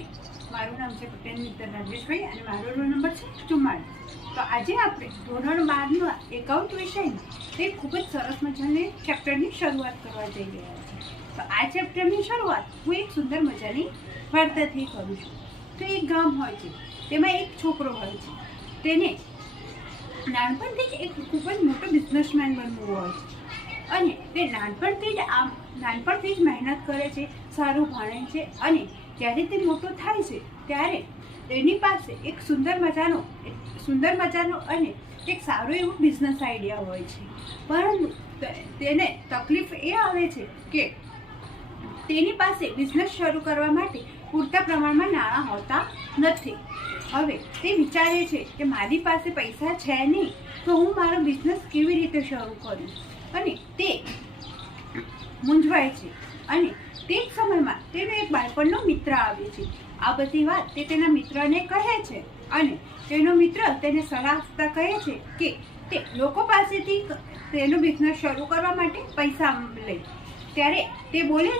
મારું નામ છે પટેલ મિત્ર રાજેશભાઈ અને મારો રોલ નંબર છે 44। તો આજે આપણે ધોરણ 12નો એકાઉન્ટ વિષયમાં એક ખૂબ જ સરસ મજાની ચેપ્ટરની શરૂઆત કરવા જઈ રહ્યા છીએ। તો આ ચેપ્ટરની શરૂઆત હું એક સુંદર મજાની વાર્તાથી કરું છું। તો એક ગામ હોય છે, તેમાં એક છોકરો હોય છે, તેને નાનપણથી જ એક ખૂબ જ મોટો બિઝનેસમેન બનવું હોય છે અને તે નાનપણથી જ મહેનત કરે છે, સારું ભણે છે અને જ્યારે તે મોટો થાય છે ત્યારે તેની પાસે એક સુંદર મજાનો અને એક સારો એવો બિઝનેસ આઈડિયા હોય છે, પરંતુ તેને તકલીફ એ આવે છે કે તેની પાસે બિઝનેસ શરૂ કરવા માટે પૂરતા પ્રમાણમાં નાણાં હોતા નથી। હવે તે વિચારે છે કે મારી પાસે પૈસા છે નહીં, તો હું મારો બિઝનેસ કેવી રીતે શરૂ કરું, અને તે મૂંઝવાય છે। અને તે જ સમયમાં તેનો એક બાળપણનો મિત્ર આવે છે। આ બધી વાત તે તેના મિત્રને કહે છે અને તેનો મિત્ર તેને સલાહ આપતા કહે છે કે તે લોકો પાસેથી તેનો બિઝનેસ શરૂ કરવા માટે પૈસા લે। ત્યારે તે બોલે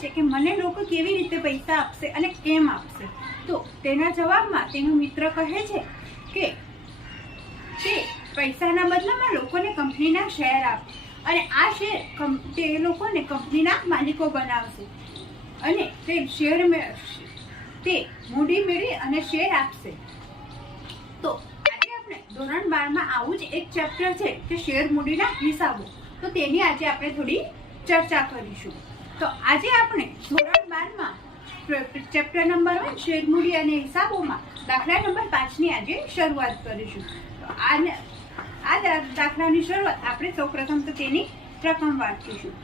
છે કે મને લોકો કેવી રીતે પૈસા આપશે અને કેમ આપશે? તો તેના જવાબમાં તેનો મિત્ર કહે છે કે તે પૈસાના બદલામાં લોકોને કંપનીના શેર આપે અને આ શેર તે લોકોને કંપનીના માલિકો બનાવશે અને તે મૂડી મેળવી અને શેર આપશે। તો આજે આપણે ધોરણ 12માં આવું જ એક ચેપ્ટર છે કે શેર મૂડીના હિસાબો, તો તેની આજે આપણે થોડી ચર્ચા કરીશું। તો આજે આપણે ધોરણ 12માં ચેપ્ટર નંબર 1 શેર મૂડી અને હિસાબોમાં દાખલા નંબર 5ની આજે શરૂઆત કરીશું। તો આ દાખલાની શરૂઆત આપણે સૌપ્રથમ તો તેની રકમ વાંચીશું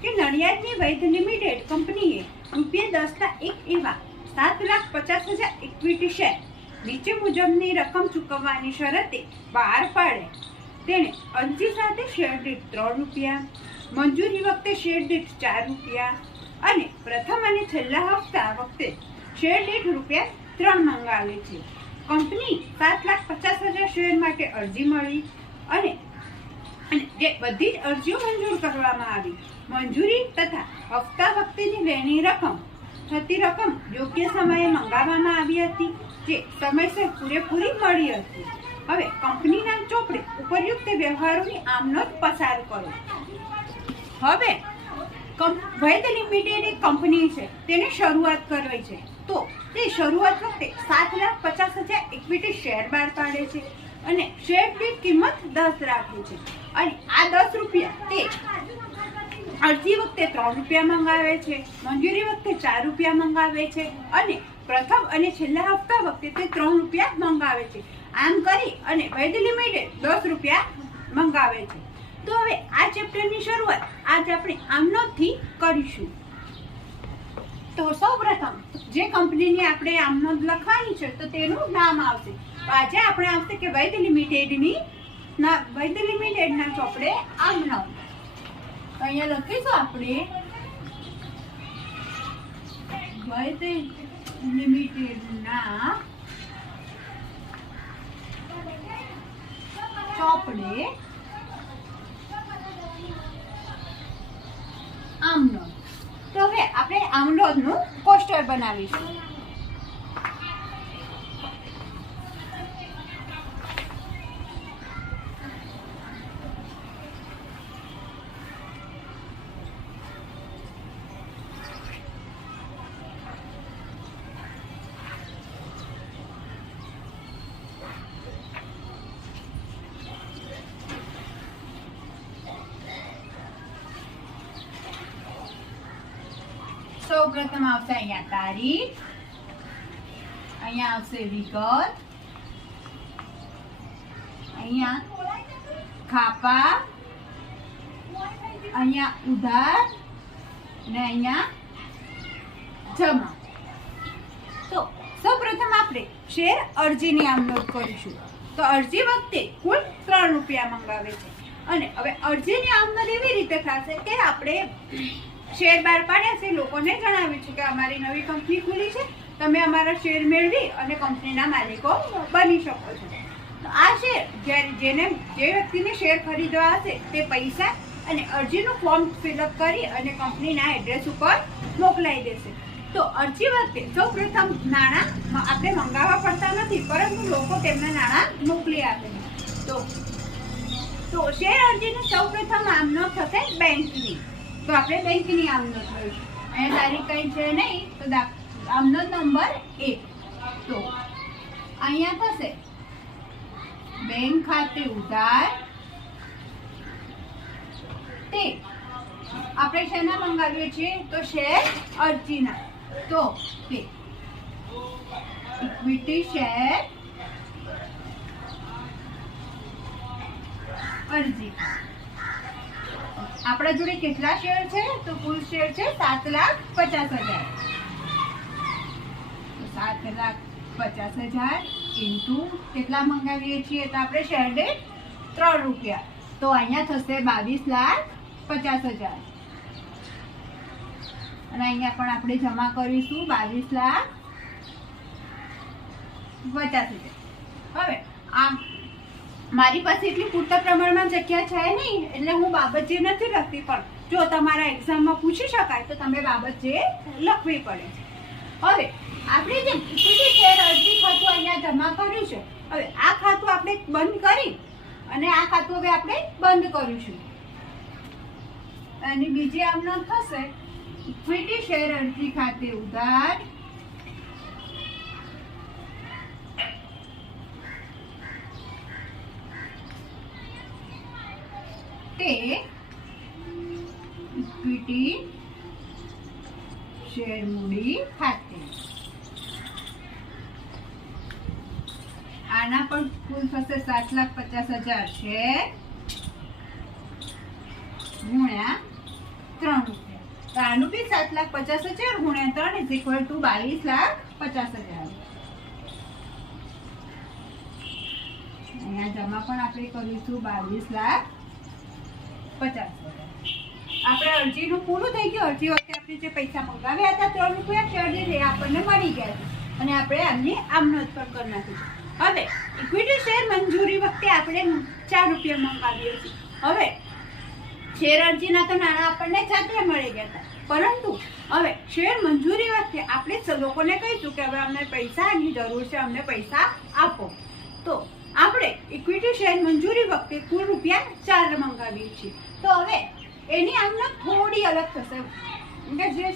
કે નડિયાદની વૈધ લિમિટેડ કંપનીએ ₹10,00,000 એક એવા 7,50,000 ઇક્વિટી શેર નીચે મુજબની રકમ ચૂકવવાની શરતે બહાર પાડે। તેણે અરજી સાથે શેર દીઠ ₹3, મંજૂરી વખતે શેર દીઠ ₹4 અને પ્રથમ અને છેલ્લા હપ્તા વખતે શેર દીઠ ₹3 મંગાવે છે। કંપની 7,50,000 શેર માટે અરજી મળી અને જે બધી જ અરજીઓ મંજૂર કરવામાં આવી। મંજૂરી તથા હપ્તા વખતેની લેણી થતી રકમ યોગ્ય સમયે મંગાવવામાં આવી હતી, જે સમયસર પૂરેપૂરી મળી હતી। હવે કંપનીના ચોપડે ઉપરયુક્ત વ્યવહારોની આમનોંધ પસાર કરો। હવે વૈધ લિમિટેડ એક કંપની છે, તેને શરૂઆત કરવી છે, તો તે શરૂઆત વખતે 7,50,000 ઇક્વિટી શેર બહાર પાડે છે અને શેર દીઠ કિંમત 10 રાખે છે અને આ ₹10 તે અરજી વખતે ₹3 મંગાવે છે, મંજૂરી વખતે ₹4 મંગાવે છે અને પ્રથમ અને છેલ્લા હપ્તા વખતે તે ₹3 મંગાવે છે। આમ કરી અને વૈધ લિમિટેડ ₹10 મંગાવે છે। તો હવે આ ચેપ્ટરની શરૂઆત આજે આપણે આમનોંધથી કરીશું। તો સૌપ્રથમ જે કંપનીની આપણે આમનોંધ લખવાની છે તો તેનું નામ આવશે। આજે આપણે આવશે કે વૈધ લિમિટેડના ચોપડે આમનોંધ। અહીંયા લખીશું આપણે વૈધ લિમિટેડના ચોપડે આમનોંધ। તો હવે આપણે આમનોંધનું પોસ્ટર બનાવીશું। સૌ પ્રથમ આવશે અહીંયા તારીખ, અહીંયા આવશે વિગત, અહીંયા ખાપા, અહીંયા ઉધાર ને અહીંયા જમા। તો સૌ પ્રથમ આપણે શેર અરજીની આમનોંધ કરીશું। તો અરજી વખતે કુલ ₹3 મંગાવે છે અને હવે અરજીની આમનોંધ એવી રીતે થશે કે આપણે શેર બહાર પાડ્યા છે, લોકોને જણાવ્યું છે કે અમારી નવી કંપની ખુલી છે, તમે અમારા શેર મેળવી અને કંપનીના માલિકો બની શકો છો। તો આ શેર જે વ્યક્તિને શેર ખરીદવા હશે તે પૈસા અને અરજીનું ફોર્મ ફિલઅપ કરી અને કંપનીના એડ્રેસ ઉપર મોકલાઈ દેશે। તો અરજી વખતે સૌપ્રથમ નાણાં આપણે મંગાવવા પડતા નથી, પરંતુ લોકો તેમના નાણાં મોકલી આપે છે. તો શેર અરજીને સૌપ્રથમ આમનોંધ થશે બેંકની. તો આપણે બેંકની આમનોંધ કરીશું. અહીંયા તારીખ કઈ છે નહીં, તો આમનોંધ નંબર 1. તો અહીંયા થશે બેંક ખાતે ઉધાર તે આપણે શેના મંગાવીએ છીએ? તો શેર અરજીના. તો તે ઇક્વિટી શેર અરજી. આપણા જોડે કેટલા શેર છે? તો કુલ શેર છે 7,50,000. 7,50,000 ઇન્ટુ કેટલા મંગાવીએ છીએ? તો આપણે શેર દીઠ 3 રૂપિયા. તો અહીંયા થશે 22,50,000. અને અહીંયા પણ આપણે જમા કરીશું 22,50,000. હવે આ મારી પાસે એટલી પૂરતા પ્રમાણમાં જગ્યા છે નહીં, એટલે હું બાબત જે નથી લખતી, પણ જો તમારા એક્ઝામમાં પૂછી શકાય તો તમે બાબત જે લખવી પડે છે. હવે આપણે જે ઇક્વિટી શેર અરજી ખાતું અહીંયા જમા કર્યું છે, હવે આ ખાતું આપણે બંધ કરી અને આ ખાતું હવે આપણે બંધ કરીશું. અને બીજી આમનોંધ થશે ઇક્વિટી શેર અરજી ખાતે ઉધાર તે ઇક્વિટી શેર મૂડી ખાતે. આના પણ કુલ થશે 7,50,000 શેર ગુણ્યા 3 રૂપિયા. તો આનું બી 7,50,000 ગુણ્યા 3 ઇઝ ઇક્વલ ટુ 22,50,000. અહીંયા જમા પણ આપણે કરીશું 22,50,000. આપણે અરજીનું પૂરું થઈ ગયું. અરજી વખતે આપણે જે પૈસા મંગાવ્યા હતા 3 રૂપિયા શેર દીઠ, એ આપણને મળી ગયા છે અને આપણે આમની આમનોંધ પણ કરી નાખીશું. હવે ઇક્વિટી શેર મંજૂરી વખતે આપણે 4 રૂપિયા મંગાવીએ છીએ. હવે શેર અરજીના તો નાણાં આપણને જાતે મળી ગયા હતા, પરંતુ હવે શેર મંજૂરી વખતે આપણે લોકોને કહીશું કે હવે અમને પૈસાની જરૂર છે, અમને પૈસા આપો. તો આપણે ઇક્વિટી શેર મંજૂરી વખતે કુલ રૂપિયા 4 મંગાવીએ છીએ. તો હવે એની આમનોંધ થોડી અલગ થશે.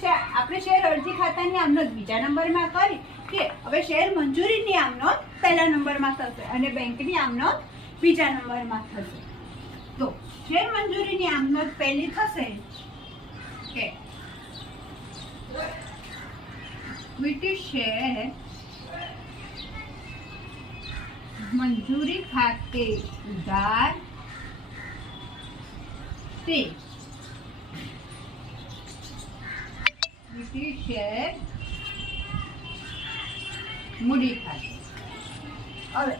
જે આપણે શેર અરજી ખાતાની આમનોંધ બીજા નંબરમાં કરી કે હવે શેર મંજૂરીની આમનોંધ પહેલા નંબરમાં થશે અને બેંકની આમનોંધ બીજા નંબરમાં થશે. તો શેર મંજૂરીની આમનોંધ પહેલી થશે કે ઇક્વિટી શેર મંજૂરી ખાતે ઉધાર તે ઇક્વિટી શેર મૂડી ખાતે. હવે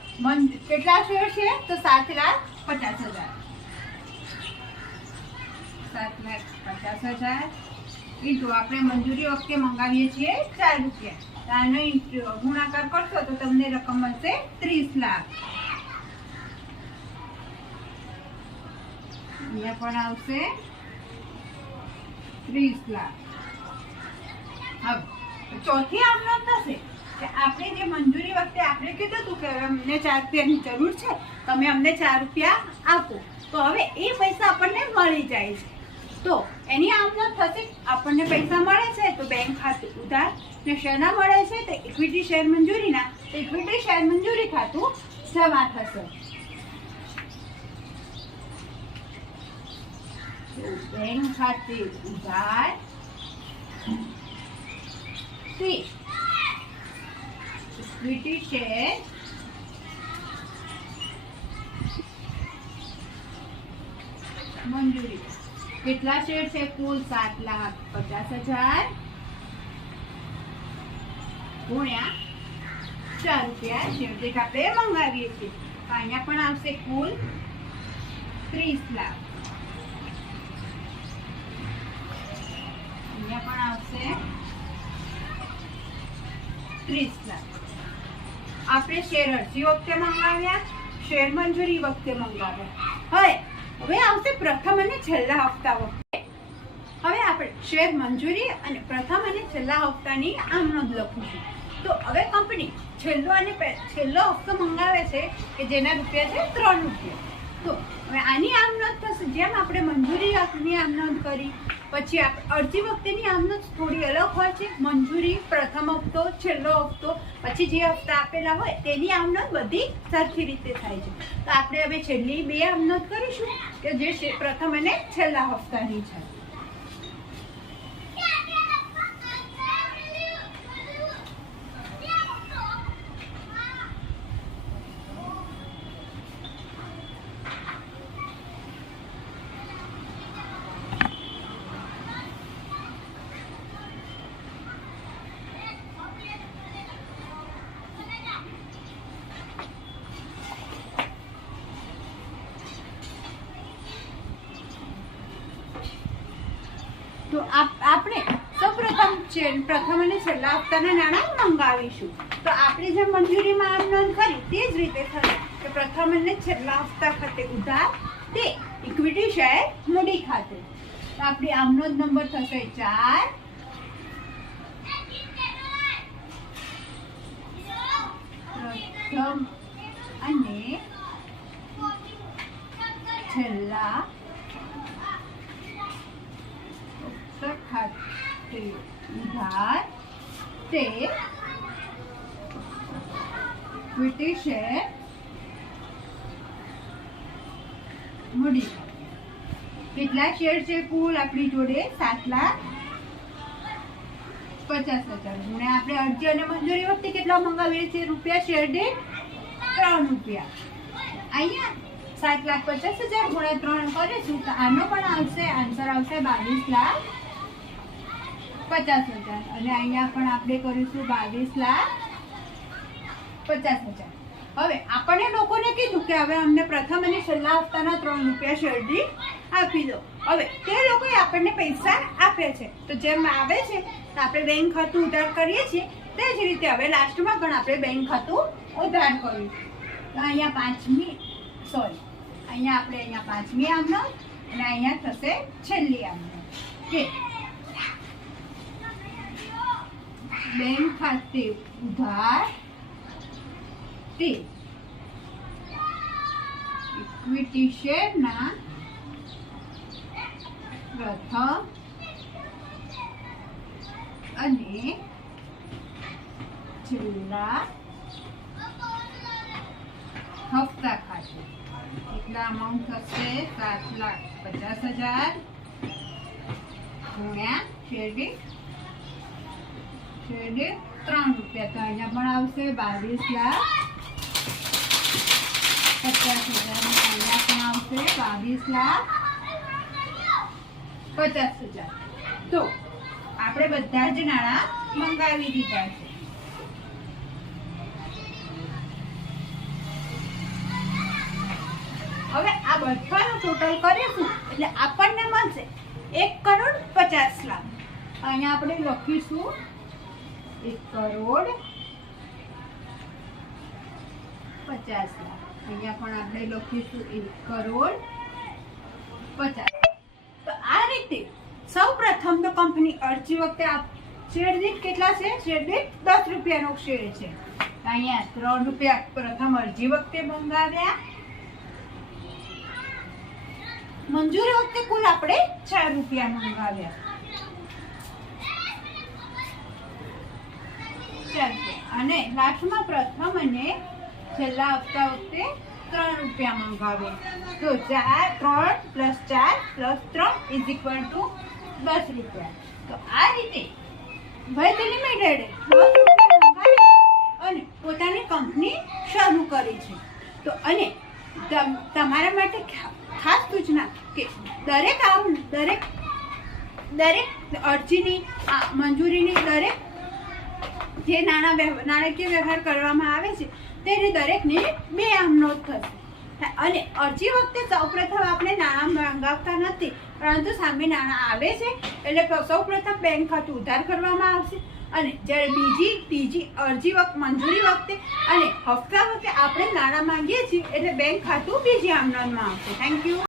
કેટલા શેર છે? તો 7,50,000. 7,50,000 ઇન્ટુ આપણે મંજૂરી વખતે મંગાવીએ છીએ 4 રૂપિયા. આનો ગુણાકાર કરશો તો તમને રકમ મળશે 30 લાખ. અહીંયા પણ આવશે 30 લાખ. હવે ચોથી આમનોંધ થશે કે આપણે જે મંજૂરી વખતે આપણે કીધું હતું કે અમને 4 રૂપિયાની જરૂર છે, તમે અમને 4 રૂપિયા આપો. તો હવે એ પૈસા આપણને મળી જાય છે. તો એની આમનોંધ થશે આપણને પૈસા મળે છે તો બેંક ખાતે ઉધાર, ને શેના મળે છે તો ઇક્વિટી શેર મંજૂરીના, તો ઇક્વિટી શેર મંજૂરી ખાતું જમા થશે. બેંક ખાતે ઉધાર તે ઇક્વિટી શેર મંજૂરી. કેટલા શેર છે? કુલ 7,50,000 ગુણ્યા 4 રૂપિયા શેર દીઠ આપણે મંગાવીએ છીએ. અહીંયા પણ આવશે કુલ 30 લાખ. અહીંયા પણ આવશે 30 લાખ. આપણે શેર અરજી વખતે મંગાવ્યા, શેર મંજૂરી વખતે મંગાવ્યા. હવે આવશે પ્રથમ અને છેલ્લા હપ્તા વખતે. હવે આપણે શેર મંજૂરી અને પ્રથમ અને છેલ્લા હપ્તાની આમ નોંધ લખું છું. તો હવે કંપની છેલ્લો હપ્તો મંગાવે છે કે જેના રૂપિયા છે 3 રૂપિયા. તો હવે આની આમ નોંધ થશે. જેમ આપણે મંજૂરીની આમ નોંધ કરી, પછી અરજી વખતેની આમ નોંધ થોડી અલગ હોય છે. મંજૂરી, પ્રથમ હપ્તો, છેલ્લો હપ્તો, પછી જે હપ્તા આપેલા હોય તેની આમ નોંધ બધી સરખી રીતે થાય છે. તો આપણે હવે છેલ્લી 2 આમ નોંધ કરીશું કે જે પ્રથમ અને છેલ્લા હપ્તાની છે. તો આપણે પ્રથમ અને છેલ્લા હપ્તાના નાણાં મંગાવીશું. તો આપણે જે મંજૂરીમાં આમ નોંધ કરી તે જ રીતે થશે કે પ્રથમ અને છેલ્લા હપ્તા ખાતે ઉધાર તે ઇક્વિટી શેર મૂડી ખાતે. તો આપણી આમ નોંધ નંબર થશે 4. પ્રથમ અને છેલ્લા ખાતે ઉધાર તે ઇક્વિટી શેર મૂડી. કેટલા શેર છે કુલ આપણી જોડે? 7,50,000 ગુણ્યા આપણે અરજી અને મંજૂરી વખતે કેટલા મંગાવીએ છીએ રૂપિયા શેર દીઠ 3 રૂપિયા. અહીંયા 7,50,000 ગુણ્યા 3 કરીશું તો આનો પણ આવશે, આન્સર આવશે 22,50,000. અને અહીંયા પણ આપણે કરીશું 22,50,000. હવે આપણને લોકોને કીધું કે હવે અમને પ્રથમ અને છેલ્લા હપ્તાના 3 રૂપિયા શેર દીઠ આપી દો. હવે તે લોકોએ આપણને પૈસા આપ્યા છે તો જેમ આવે છે તો આપણે બેંક ખાતું ઉધાર કરીએ છીએ તે જ રીતે હવે લાસ્ટમાં પણ આપણે બેંક ખાતું ઉધાર કરીશું. તો અહીંયા અહીંયા 5મી આમ નોંધ અને અહીંયા થશે છેલ્લી આમ નોંધ કે બેંક ખાતે ઉધાર તે ઇક્વિટી શેરના પ્રથમ અને છેલ્લા હપ્તા ખાતે કેટલા અમાઉન્ટ થશે? 7,50,000 ગુણ્યા શેર દીઠ 3 રૂપિયા. તો અહીંયા પણ આવશે 22,50,000. અહીંયા પણ આવશે 22,50,000. તો આપણે બધા જ નાણાં મંગાવી દીધા છે. હવે આ બધાનું ટોટલ કરીશું એટલે આપણને મળશે 1,50,00,000. અહીંયા આપણે લખીશું 1,50,00,000. અહીંયા પણ આપણે લખીશું 1,50,00,000. તો આ રીતે સૌ પ્રથમ તો કંપની અરજી વખતે શેર દીઠ કેટલા છે? શેર દીઠ 10 રૂપિયાનો શેર છે. અહીંયા 3 રૂપિયા પ્રથમ અરજી વખતે મંગાવ્યા. મંજૂરી વખતે કુલ આપણે 4 રૂપિયા મંગાવ્યા. અને લાસ્ટમાં પ્રથમ અને છેલ્લા હપ્તા વખતે 3 રૂપિયા મંગાવે. તો 3 + 4 + 3 = 10 રૂપિયા. તો આ રીતે વૈદ લિમિટેડે 10 રૂપિયા મંગાવી અને પોતાની કંપની શરૂ કરી છે. તો અને તમારા માટે ખાસ સૂચના કે દરેક અરજીની મંજૂરીની દરેક જે નાણાકીય વ્યવહાર કરવામાં આવે છે તેની દરેકની 2 આમ નોંધ થશે. અને અરજી વખતે સૌપ્રથમ આપણે નાણાં મંગાવતા નથી, પરંતુ સામે નાણાં આવે છે એટલે સૌપ્રથમ બેંક ખાતું ઉધાર કરવામાં આવશે. અને જ્યારે ત્રીજી અરજી મંજૂરી વખતે અને હપ્તા વખતે આપણે નાણાં માંગીએ છીએ એટલે બેંક ખાતું બીજી આમ નોંધમાં આવશે. Thank you.